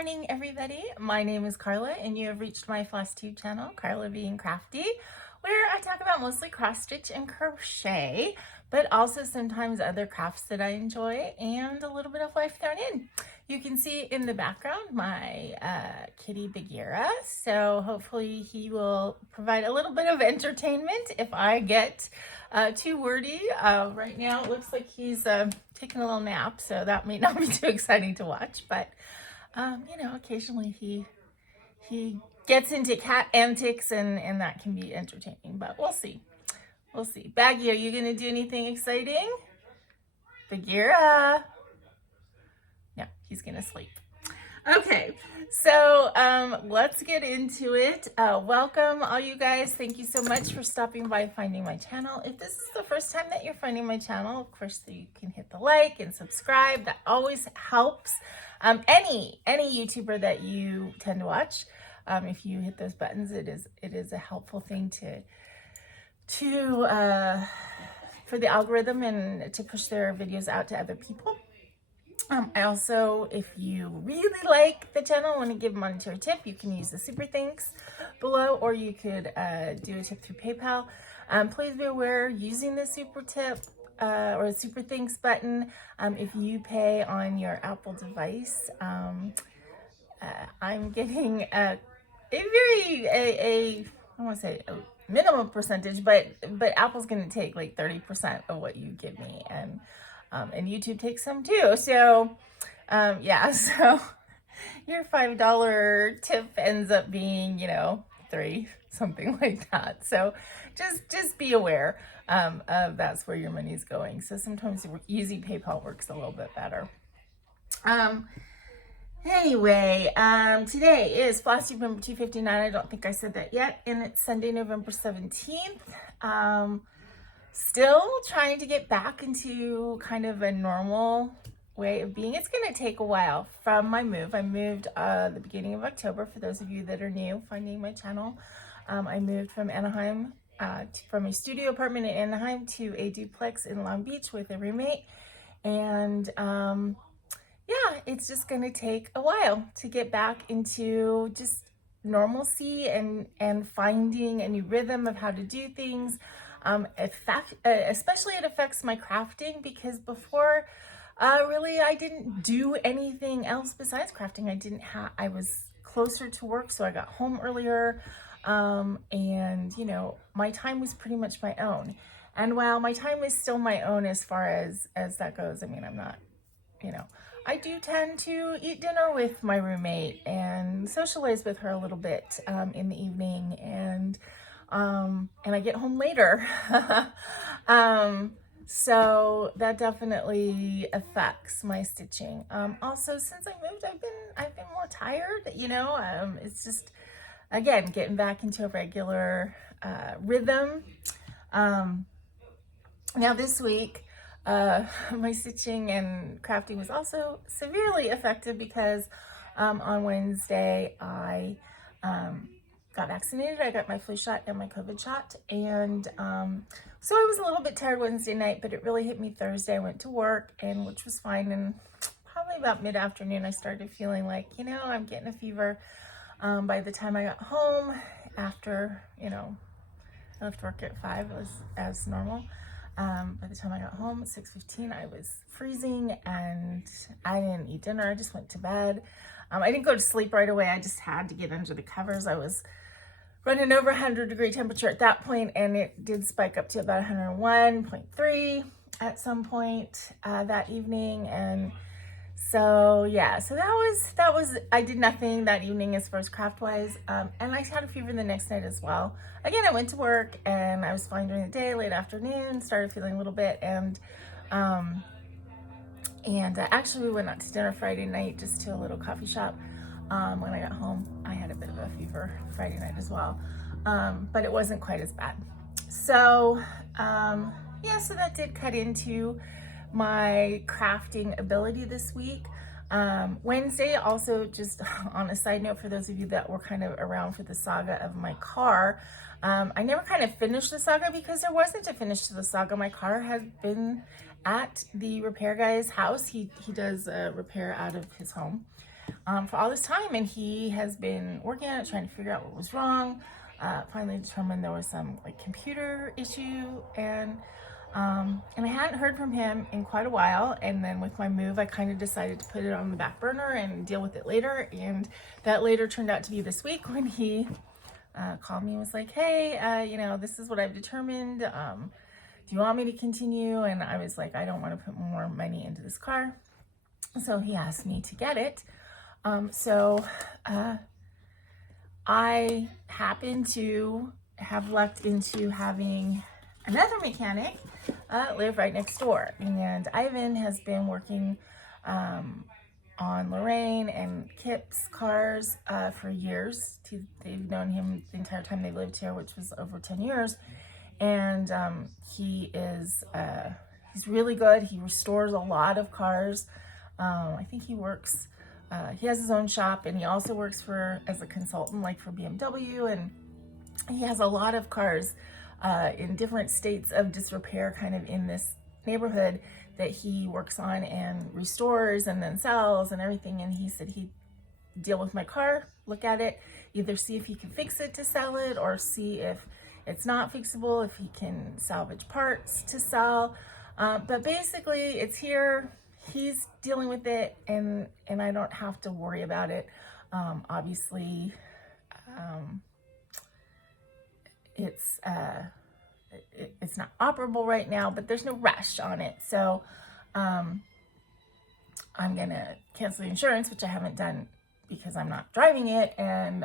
morning, everybody. My name is Karla, and you have reached my FlossTube channel, KarlaBeingCrafty, where I talk about mostly cross stitch and crochet, but also sometimes other crafts that I enjoy and a little bit of life thrown in. You can see in the background my kitty Bagheera, so hopefully he will provide a little bit of entertainment if I get too wordy. Right now it looks like he's taking a little nap, so that may not be too exciting to watch, but you know, occasionally he gets into cat antics and that can be entertaining, but we'll see. We'll see. Baggy, are you gonna do anything exciting? Bagheera. Yeah, he's gonna sleep. Okay, so let's get into it. Welcome all you guys. Thank you so much for stopping by finding my channel. If this is the first time that you're finding my channel, of course you can hit the like and subscribe. That always helps. Any YouTuber that you tend to watch, if you hit those buttons, it is a helpful thing for the algorithm and to push their videos out to other people. I also, if you really like the channel, want to give a monetary tip, you can use the super thanks below, or you could do a tip through PayPal. Please be aware, using the super tip or a super thanks button, if you pay on your Apple device, I'm getting I want to say a minimum percentage, but Apple's going to take like 30% of what you give me, and YouTube takes some too. So yeah, so your $5 tip ends up being, you know, $3, something like that. So just be aware of that's where your money's going. So sometimes using PayPal works a little bit better. Anyway, today is FlossTube number 259. I don't think I said that yet, and it's Sunday, November 17th. Still trying to get back into kind of a normal way of being. It's going to take a while from my move. I moved the beginning of October, for those of you that are new finding my channel. I moved from Anaheim, from a studio apartment in Anaheim to a duplex in Long Beach with a roommate. And yeah, it's just going to take a while to get back into just normalcy and finding a new rhythm of how to do things. Especially it affects my crafting, because before really I didn't do anything else besides crafting. I was closer to work, so I got home earlier, and you know, my time was pretty much my own. And while my time is still my own as far as that goes, I mean, I'm not, you know, I do tend to eat dinner with my roommate and socialize with her a little bit in the evening, and I get home later. So that definitely affects my stitching. Also, since I moved, I've been more tired, you know. It's just, again, getting back into a regular rhythm. Now this week, my stitching and crafting was also severely affected because on Wednesday I got vaccinated. I got my flu shot and my COVID shot, and so I was a little bit tired Wednesday night, but it really hit me Thursday. I went to work, and which was fine, and probably about mid-afternoon I started feeling like, you know, I'm getting a fever. By the time I got home, after, you know, I left work at 5, it was as normal. By the time I got home at 6:15, I was freezing, and I didn't eat dinner. I just went to bed. I didn't go to sleep right away. I just had to get under the covers. I was running over 100-degree temperature at that point, and it did spike up to about 101.3 at some point that evening. And so yeah, so that was I did nothing that evening as far as craft wise, and I had a fever the next night as well. Again, I went to work and I was fine during the day. Late afternoon, started feeling a little bit, and actually we went out to dinner Friday night, just to a little coffee shop. When I got home, I had a bit of a fever Friday night as well, but it wasn't quite as bad. So yeah, so that did cut into my crafting ability this week. Wednesday, also, just on a side note, for those of you that were kind of around for the saga of my car, I never kind of finished the saga because there wasn't a finish to the saga. My car had been at the repair guy's house. He does repair out of his home. for all this time, and he has been working on it, trying to figure out what was wrong. Finally determined there was some like computer issue, and I hadn't heard from him in quite a while. And then with my move, I kind of decided to put it on the back burner and deal with it later. And that later turned out to be this week when he called me and was like, hey, you know, this is what I've determined. Do you want me to continue? And I was like, I don't want to put more money into this car. So he asked me to get it. I happen to have lucked into having another mechanic live right next door. And Ivan has been working on Lorraine and Kip's cars for years. They've known him the entire time they lived here, which was over 10 years. And he is, he's really good. He restores a lot of cars. I think he works, he has his own shop, and he also works as a consultant, like for BMW. And he has a lot of cars in different states of disrepair kind of in this neighborhood that he works on and restores and then sells and everything. And he said he'd deal with my car, look at it, either see if he can fix it to sell it, or see if it's not fixable, if he can salvage parts to sell. But basically it's here, he's dealing with it, and I don't have to worry about it. Obviously, it's not operable right now, but there's no rush on it. So I'm gonna cancel the insurance, which I haven't done because I'm not driving it, and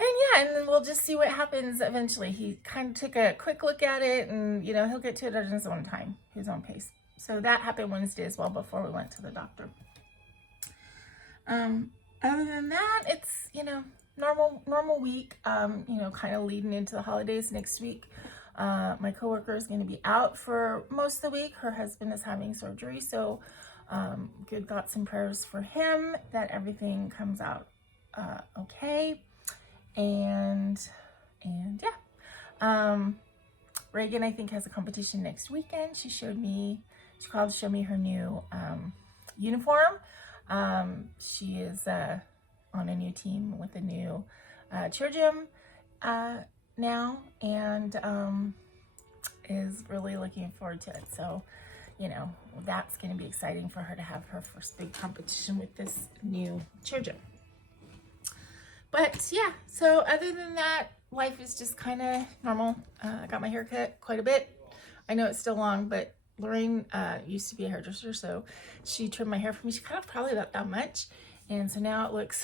yeah, and then we'll just see what happens eventually. He kind of took a quick look at it, and you know, he'll get to it at his own time, his own pace. So that happened Wednesday as well, before we went to the doctor. Other than that, it's, you know, normal week, you know, kind of leading into the holidays next week. My coworker is going to be out for most of the week. Her husband is having surgery, so good thoughts and prayers for him that everything comes out okay. And yeah, Reagan, I think, has a competition next weekend. She called to show me her new uniform. She is on a new team with a new cheer gym now, and is really looking forward to it. So, you know, that's going to be exciting for her to have her first big competition with this new cheer gym. But yeah, so other than that, life is just kind of normal. I got my hair cut quite a bit. I know it's still long, but Lorraine used to be a hairdresser, so she trimmed my hair for me. She cut off probably about that much. And so now it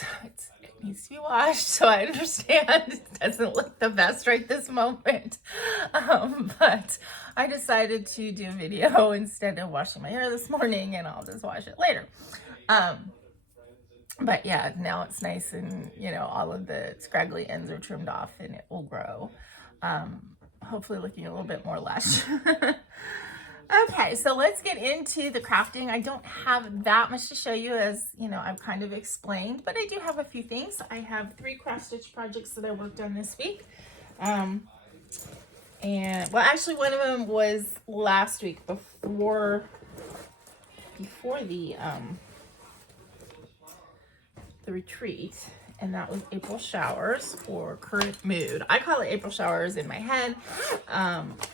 needs to be washed. So I understand it doesn't look the best right this moment. But I decided to do a video instead of washing my hair this morning, and I'll just wash it later. But yeah, now it's nice, and you know, all of the scraggly ends are trimmed off, and it will grow. Hopefully looking a little bit more lush. Okay, so let's get into the crafting. I don't have that much to show you, as you know, I've kind of explained, but I do have a few things. I have 3 cross stitch projects that I worked on this week. And well, actually one of them was last week before the retreat, and that was April showers, or current mood. I call it April showers in my head,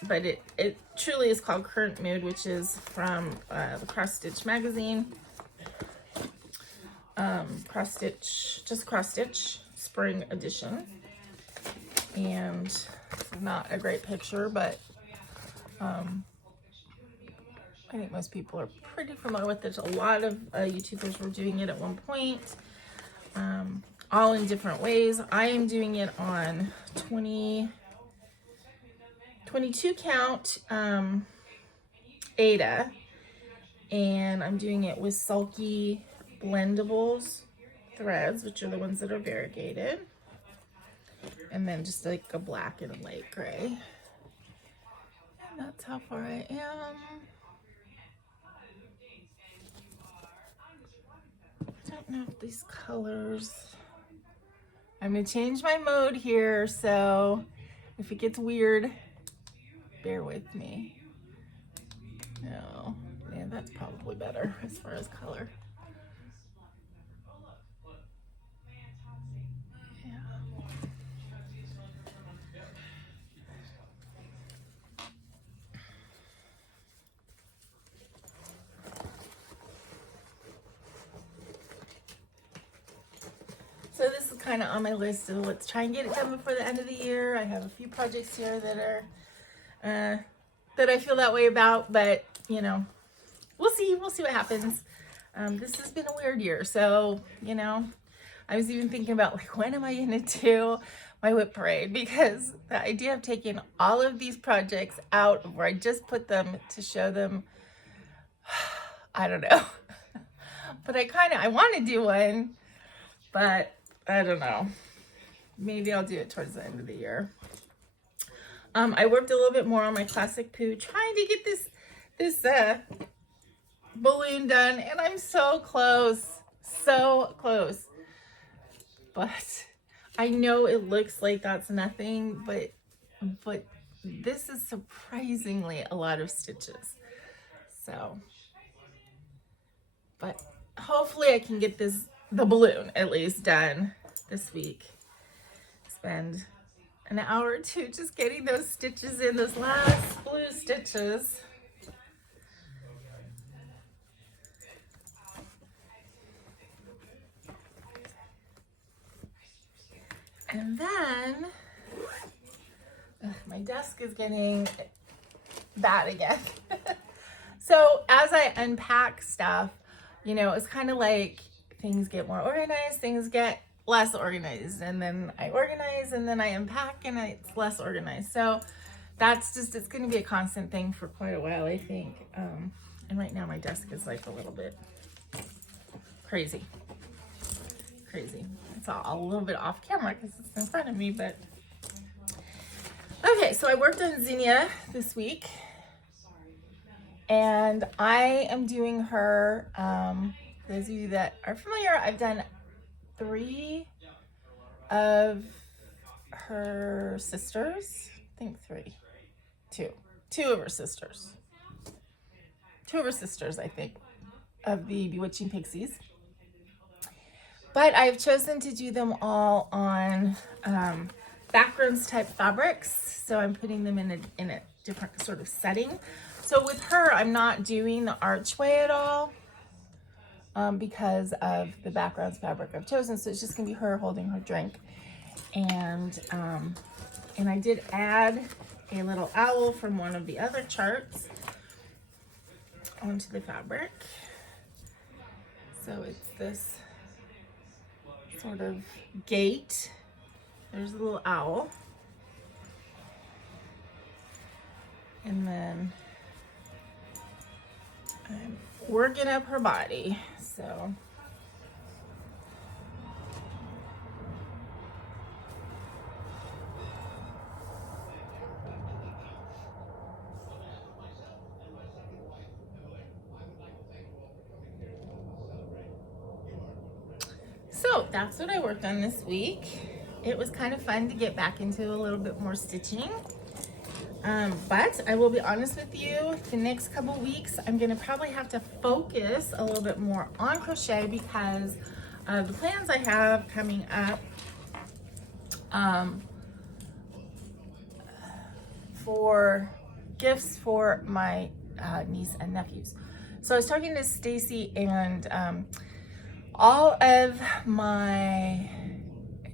but it truly is called current mood, which is from the Cross Stitch magazine. Cross Stitch spring edition, and it's not a great picture, but I think most people are pretty familiar with it. A lot of YouTubers were doing it at one point. All in different ways. I am doing it on 22 count Aida, and I'm doing it with sulky blendables threads, which are the ones that are variegated, and then just like a black and a light gray. And that's how far I am. I don't know if these colors, I'm gonna change my mode here, so if it gets weird, bear with me. No, yeah, that's probably better as far as color. So this is kind of on my list of let's try and get it done before the end of the year. I have a few projects here that are that I feel that way about, but you know, we'll see what happens. This has been a weird year, so you know, I was even thinking about like, when am I gonna do my whip parade? Because the idea of taking all of these projects out where I just put them to show them, I don't know. But I want to do one, but I don't know. Maybe I'll do it towards the end of the year. I worked a little bit more on my classic poo, trying to get this balloon done, and I'm so close. But I know it looks like that's nothing, but this is surprisingly a lot of stitches. So, but hopefully I can get the balloon at least done this week. Spend an hour or two just getting those stitches in, those last blue stitches. And then, my desk is getting bad again. So as I unpack stuff, you know, it's kind of like things get more organized, things get less organized, and then I organize and then I unpack and it's less organized. So that's just, it's going to be a constant thing for quite a while, I think. And right now my desk is like a little bit crazy. It's all a little bit off camera because it's in front of me, but okay. So I worked on Zinnia this week, and I am doing her. For those of you that are familiar, I've done 3 of her sisters. I think 3, 2 of her sisters. 2 of her sisters, I think, of the Bewitching Pixies. But I've chosen to do them all on backgrounds type fabrics. So I'm putting them in a different sort of setting. So with her, I'm not doing the archway at all because of the backgrounds fabric I've chosen. So it's just gonna be her holding her drink. And I did add a little owl from one of the other charts onto the fabric. So it's this sort of gate. There's a little owl. And then I'm working up her body. So that's what I worked on this week. It was kind of fun to get back into a little bit more stitching. But I will be honest with you, the next couple weeks, I'm gonna probably have to focus a little bit more on crochet because of the plans I have coming up for gifts for my niece and nephews. So I was talking to Stacy, and all of my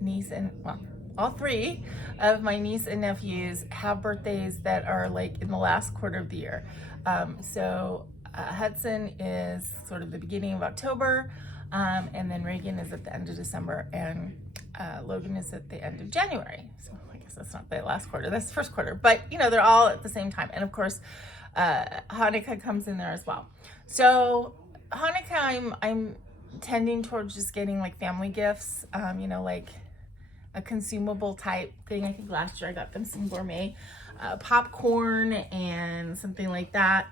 niece and, well, all 3 of my niece and nephews have birthdays that are like in the last quarter of the year. So Hudson is sort of the beginning of October, and then Reagan is at the end of December, and Logan is at the end of January. So I guess that's not the last quarter, that's the first quarter, but you know, they're all at the same time. And of course, Hanukkah comes in there as well. So Hanukkah, I'm tending towards just getting like family gifts, you know, like a consumable type thing. I think last year I got them some gourmet popcorn and something like that.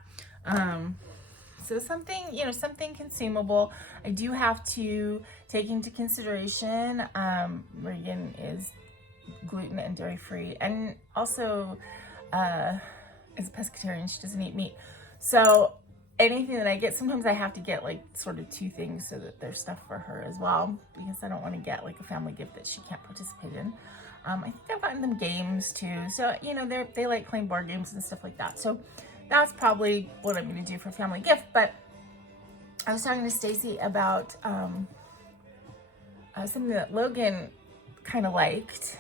So something, you know, something consumable. I do have to take into consideration Reagan is gluten and dairy free, and also is a pescatarian. She doesn't eat meat. So anything that I get, sometimes I have to get like sort of 2 things so that there's stuff for her as well, because I don't want to get like a family gift that she can't participate in. I think I've gotten them games too. So, you know, they like playing board games and stuff like that. So that's probably what I'm going to do for family gift. But I was talking to Stacy about something that Logan kind of liked.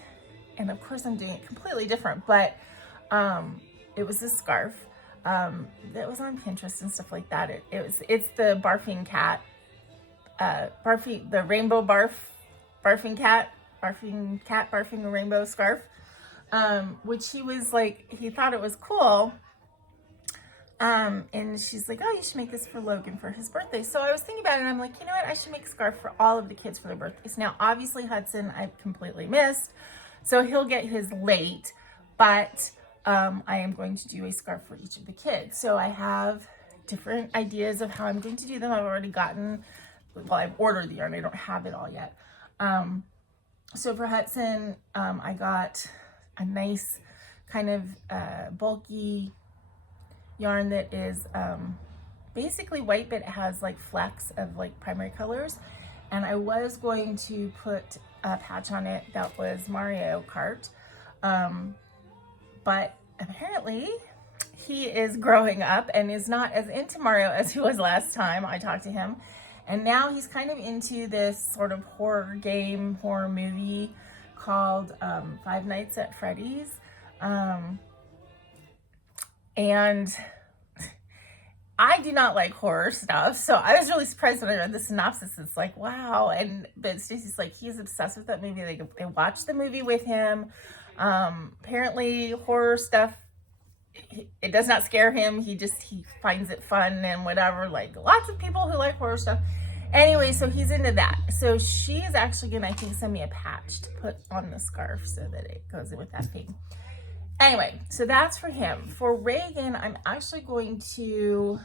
And of course I'm doing it completely different, but it was this scarf that was on Pinterest and stuff like that. It's the barfing cat, the rainbow barfing cat barfing a rainbow scarf, which he thought it was cool. And she's like, oh, you should make this for Logan for his birthday. So I was thinking about it, and I'm like, you know what? I should make a scarf for all of the kids for their birthdays. Now, obviously, Hudson, I completely missed, so he'll get his late, but I am going to do a scarf for each of the kids. So I have different ideas of how I'm going to do them. I've already I've ordered the yarn. I don't have it all yet. So for Hudson, I got a nice kind of bulky yarn that is basically white, but it has like flecks of like primary colors. And I was going to put a patch on it that was Mario Kart, but apparently he is growing up and is not as into Mario as he was last time I talked to him. And now he's kind of into this sort of horror movie called Five Nights at Freddy's. And I do not like horror stuff, so I was really surprised when I read the synopsis. It's like, wow. But Stacey's like, he's obsessed with that movie. They watched the movie with him. Apparently horror stuff, it does not scare him. He finds it fun and whatever, like lots of people who like horror stuff. Anyway, so he's into that. So she's actually gonna, I think, send me a patch to put on the scarf so that it goes in with that thing. Anyway, so that's for him. For Reagan, I'm actually going to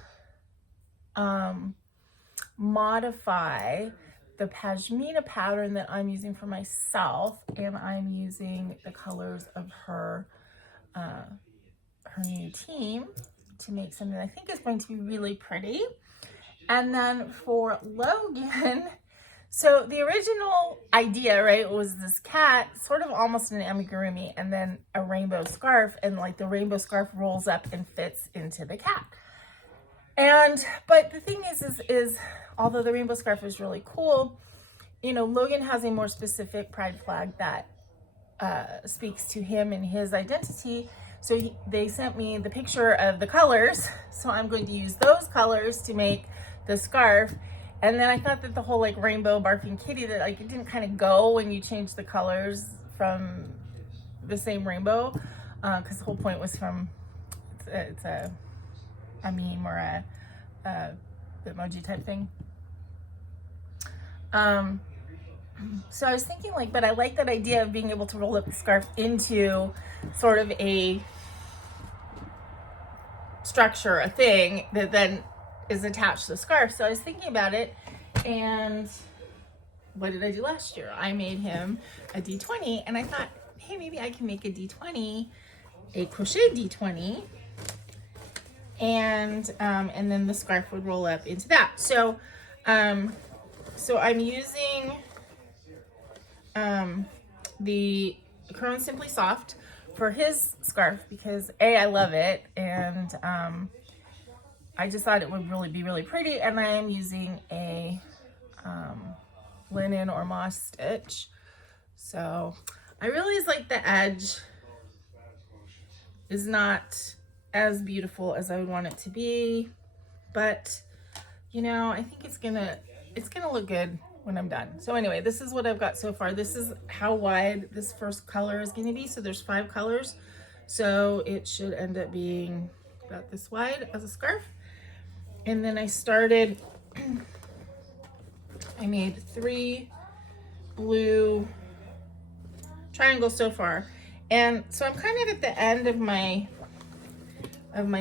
modify the pashmina pattern that I'm using for myself, and I'm using the colors of her new team to make something I think is going to be really pretty. And then for Logan, so the original idea, right, was this cat, sort of almost an amigurumi, and then a rainbow scarf, and like the rainbow scarf rolls up and fits into the cat. But the thing is although the rainbow scarf is really cool, you know, Logan has a more specific pride flag that speaks to him and his identity. So they sent me the picture of the colors, so I'm going to use those colors to make the scarf. And then I thought that the whole like rainbow barfing kitty, that like it didn't kind of go when you change the colors from the same rainbow, because the whole point was from it's a meme or a emoji type thing. So I was thinking like, but I like that idea of being able to roll up the scarf into sort of a structure, a thing that then is attached to the scarf. So I was thinking about it, and what did I do last year? I made him a D20, and I thought, hey, maybe I can make a D20, a crochet D20, and then the scarf would roll up into that. So so I'm using the Crone Simply Soft for his scarf because I love it, and I just thought it would be really pretty. And I am using a linen or moss stitch. So I realize like the edge is not as beautiful as I would want it to be, but you know, I think it's gonna look good when I'm done. So anyway, this is what I've got so far. This is how wide this first color is going to be. So there's 5 colors. So it should end up being about this wide as a scarf. And then I started, I made 3 blue triangles so far. And so I'm kind of at the end of my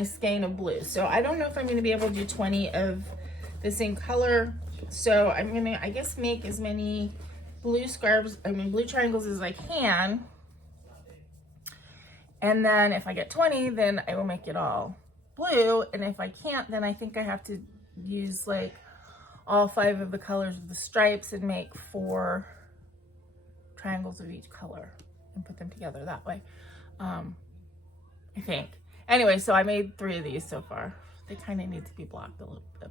skein of blue. So I don't know if I'm going to be able to do 20 of the same color. So I'm gonna, I guess, make as many blue triangles as I can. And then if I get 20, then I will make it all blue. And if I can't, then I think I have to use like all 5 of the colors of the stripes and make 4 triangles of each color and put them together that way. I think. Anyway, so I made 3 of these so far. They kind of need to be blocked a little bit.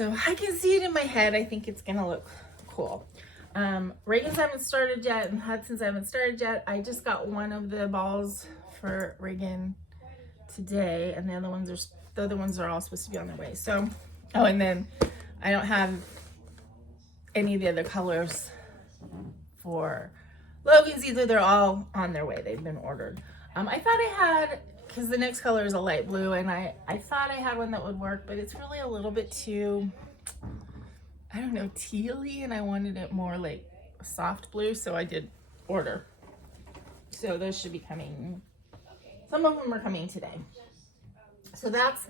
So I can see it in my head. I think it's gonna look cool. Reagan's haven't started yet, and Hudson's haven't started yet. I just got one of the balls for Reagan today, and the other ones are all supposed to be on their way. So, oh, and then I don't have any of the other colors for Logan's either. They're all on their way. They've been ordered. I thought I had, because the next color is a light blue, and I thought I had one that would work, but it's really a little bit too, I don't know, tealy, and I wanted it more like a soft blue, so I did order. So those should be coming. Some of them are coming today. So that's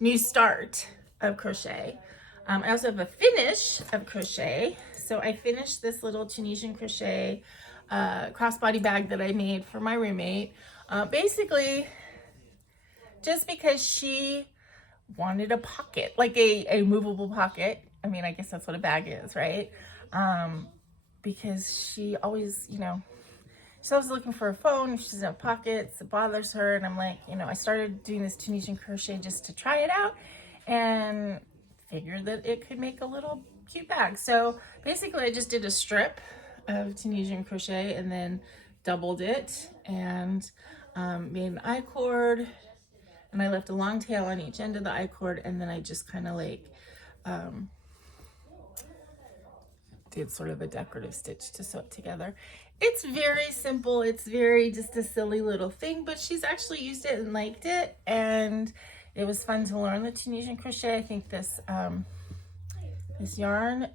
new start of crochet. I also have a finish of crochet. So I finished this little Tunisian crochet crossbody bag that I made for my roommate. Basically, just because she wanted a pocket, like a movable pocket. I mean, I guess that's what a bag is, right? Because she always, you know, she's always looking for a phone. She doesn't have pockets. It bothers her. And I'm like, you know, I started doing this Tunisian crochet just to try it out and figured that it could make a little cute bag. So basically I just did a strip of Tunisian crochet and then doubled it and made an I-cord, and I left a long tail on each end of the I-cord, and then I just kind of like did sort of a decorative stitch to sew it together. It's very simple. It's very just a silly little thing, but she's actually used it and liked it, and it was fun to learn the Tunisian crochet. I think this this yarn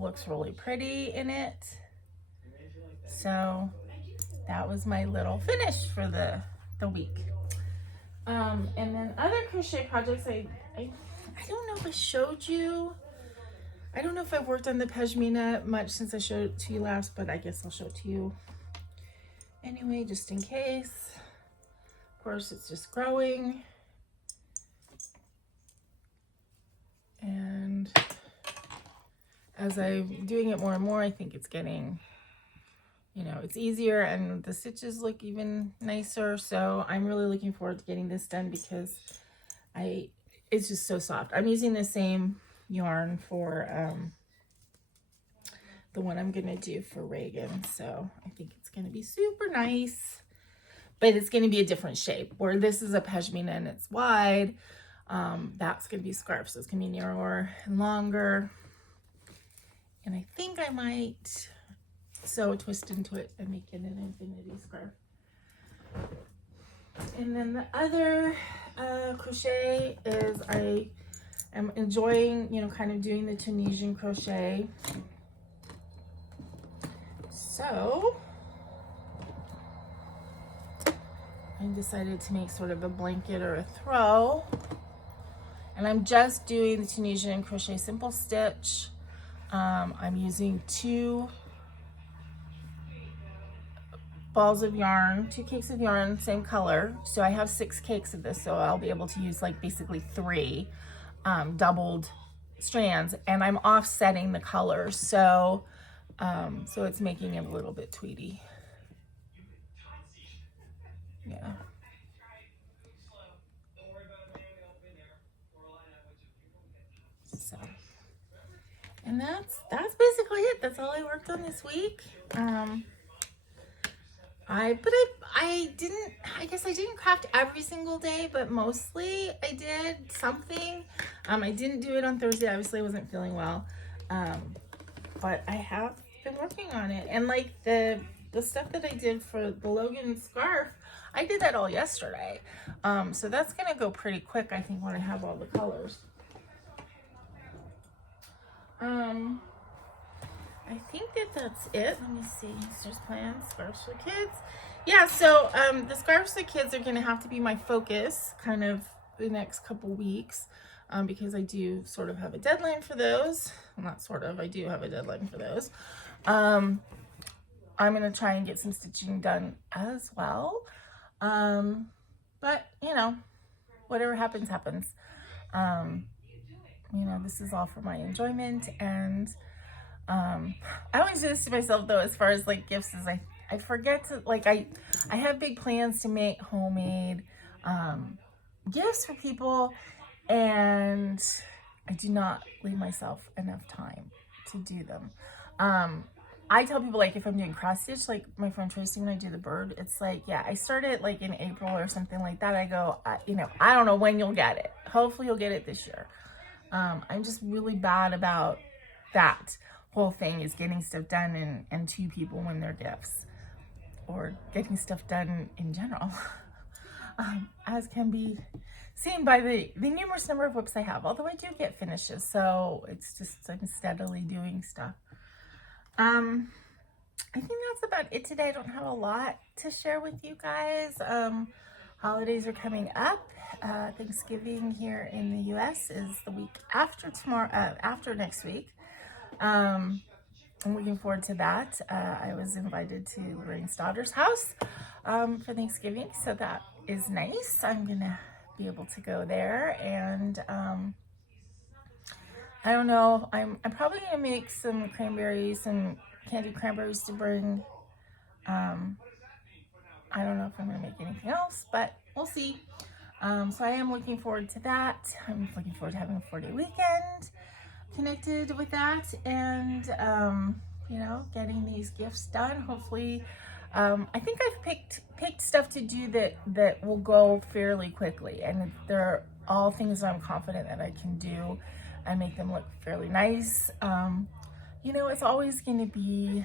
looks really pretty in it. So that was my little finish for the week. And then other crochet projects, I don't know if I showed you. I don't know if I've worked on the pashmina much since I showed it to you last, but I guess I'll show it to you anyway, just in case. Of course, it's just growing. And as I'm doing it more and more, I think it's getting, you know, it's easier and the stitches look even nicer. So I'm really looking forward to getting this done because it's just so soft. I'm using the same yarn for the one I'm gonna do for Reagan, so I think it's gonna be super nice, but it's gonna be a different shape. Where this is a pashmina and it's wide, that's gonna be scarf, so it's gonna be narrower and longer, and I think I might sew a twist into it and make it an infinity scarf. And then the other crochet is I'm enjoying, you know, kind of doing the Tunisian crochet. So I decided to make sort of a blanket or a throw. And I'm just doing the Tunisian crochet simple stitch. I'm using 2 balls of yarn, 2 cakes of yarn, same color. So I have 6 cakes of this, so I'll be able to use like basically 3 doubled strands, and I'm offsetting the colors, so so it's making it a little bit tweedy. Yeah. So, and that's basically it. That's all I worked on this week. I guess I didn't craft every single day, but mostly I did something. I didn't do it on Thursday. Obviously I wasn't feeling well. But I have been working on it. And like the stuff that I did for the Logan scarf, I did that all yesterday. So that's gonna go pretty quick, I think, when I have all the colors. I think that's it. Let me see. There's plans, scarves for kids. Yeah, so the scarves for kids are going to have to be my focus kind of the next couple weeks because I do sort of have a deadline for those. Well, not sort of, I do have a deadline for those. I'm going to try and get some stitching done as well. But, you know, whatever happens, happens. You know, this is all for my enjoyment, and I always do this to myself though, as far as like gifts, is I forget to, like, I have big plans to make homemade gifts for people, and I do not leave myself enough time to do them. I tell people, like, if I'm doing cross stitch, like my friend Tracy, when I do the bird, it's like, yeah, I started like in April or something like that. I go, you know, I don't know when you'll get it. Hopefully you'll get it this year. I'm just really bad about that whole thing, is getting stuff done and to people when they're gifts, or getting stuff done in general. As can be seen by the numerous number of whips I have, although I do get finishes, so it's just I'm steadily doing stuff. I think that's about it today. I don't have a lot to share with you guys. Holidays are coming up. Thanksgiving here in the US is the week after tomorrow, after next week. I'm looking forward to that. I was invited to Lorraine's daughter's house for Thanksgiving, so that is nice. I'm gonna be able to go there, and I don't know, I'm probably gonna make some cranberries and candied cranberries to bring. I don't know if I'm gonna make anything else, but we'll see. So I am looking forward to that. I'm looking forward to having a 4-day weekend connected with that, and you know, getting these gifts done. Hopefully, I think I've picked stuff to do that will go fairly quickly, and they're all things I'm confident that I can do and make them look fairly nice. You know, it's always going to be,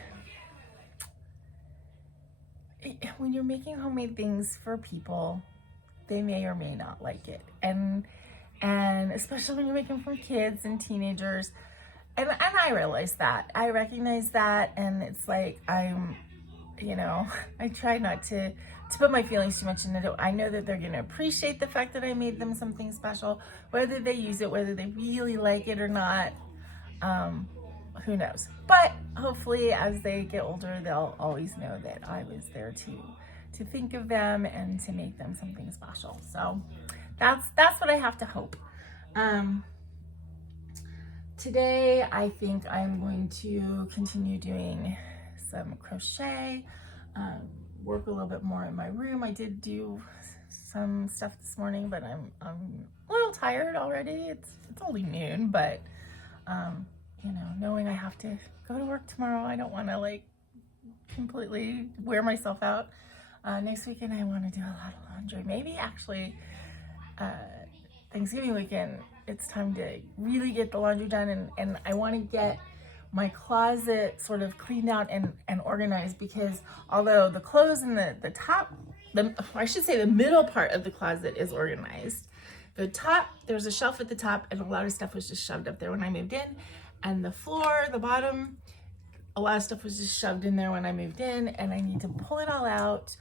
when you're making homemade things for people, they may or may not like it, and especially when you're making for kids and teenagers, and I realize that, I recognize that, and it's like, you know, I try not to put my feelings too much into it. I know that they're going to appreciate the fact that I made them something special, whether they use it, whether they really like it or not, who knows. But hopefully as they get older, they'll always know that I was there to think of them and to make them something special. So that's what I have to hope. Today I think I'm going to continue doing some crochet, work a little bit more in my room. I did do some stuff this morning, but I'm a little tired already. It's only noon, but you know, knowing I have to go to work tomorrow, I don't want to like completely wear myself out. Next weekend I want to do a lot of laundry. Maybe actually Thanksgiving weekend, it's time to really get the laundry done, and I want to get my closet sort of cleaned out and organized, because although the clothes in the top, I should say the middle part of the closet is organized, the top, there's a shelf at the top, and a lot of stuff was just shoved up there when I moved in, and the floor, the bottom, a lot of stuff was just shoved in there when I moved in, and I need to pull it all out,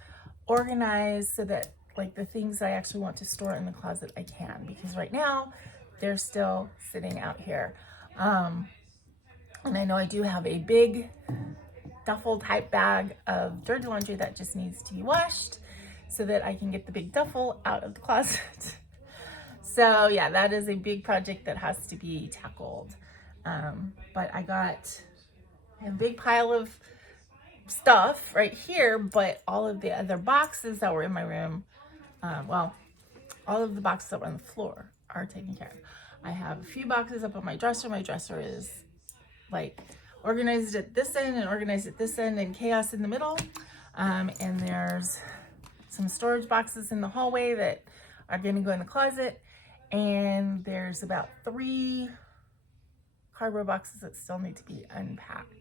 organize, so that like the things I actually want to store in the closet I can, because right now they're still sitting out here. And I know I do have a big duffel type bag of dirty laundry that just needs to be washed, so that I can get the big duffel out of the closet. So yeah, that is a big project that has to be tackled. But I got a big pile of stuff right here, but all of the other boxes that were in my room, well, all of the boxes that were on the floor are taken care of. I have a few boxes up on my dresser. My dresser is like organized at this end and organized at this end, and chaos in the middle. And there's some storage boxes in the hallway that are going to go in the closet. And there's about 3 cardboard boxes that still need to be unpacked.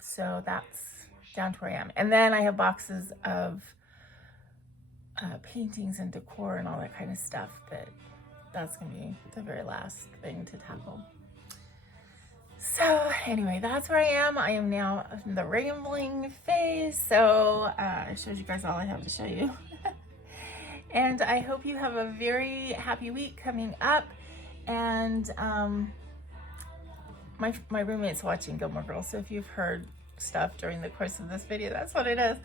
So that's down to where I am. And then I have boxes of paintings and decor and all that kind of stuff, that's gonna be the very last thing to tackle. So anyway, that's where I am. I am now in the rambling phase. So I showed you guys all I have to show you. And I hope you have a very happy week coming up. And my roommate's watching Gilmore Girls, so if you've heard stuff during the course of this video, that's what it is.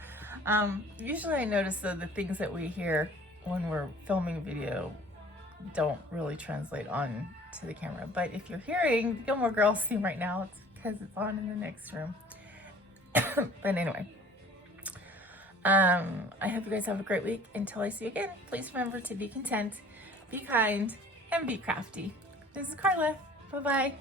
Usually I notice that the things that we hear when we're filming video don't really translate on to the camera, but if you're hearing the Gilmore Girls theme right now, it's because it's on in the next room. But anyway, I hope you guys have a great week. Until I see you again, please remember to be content, be kind, and be crafty. This is Karla. Bye-bye.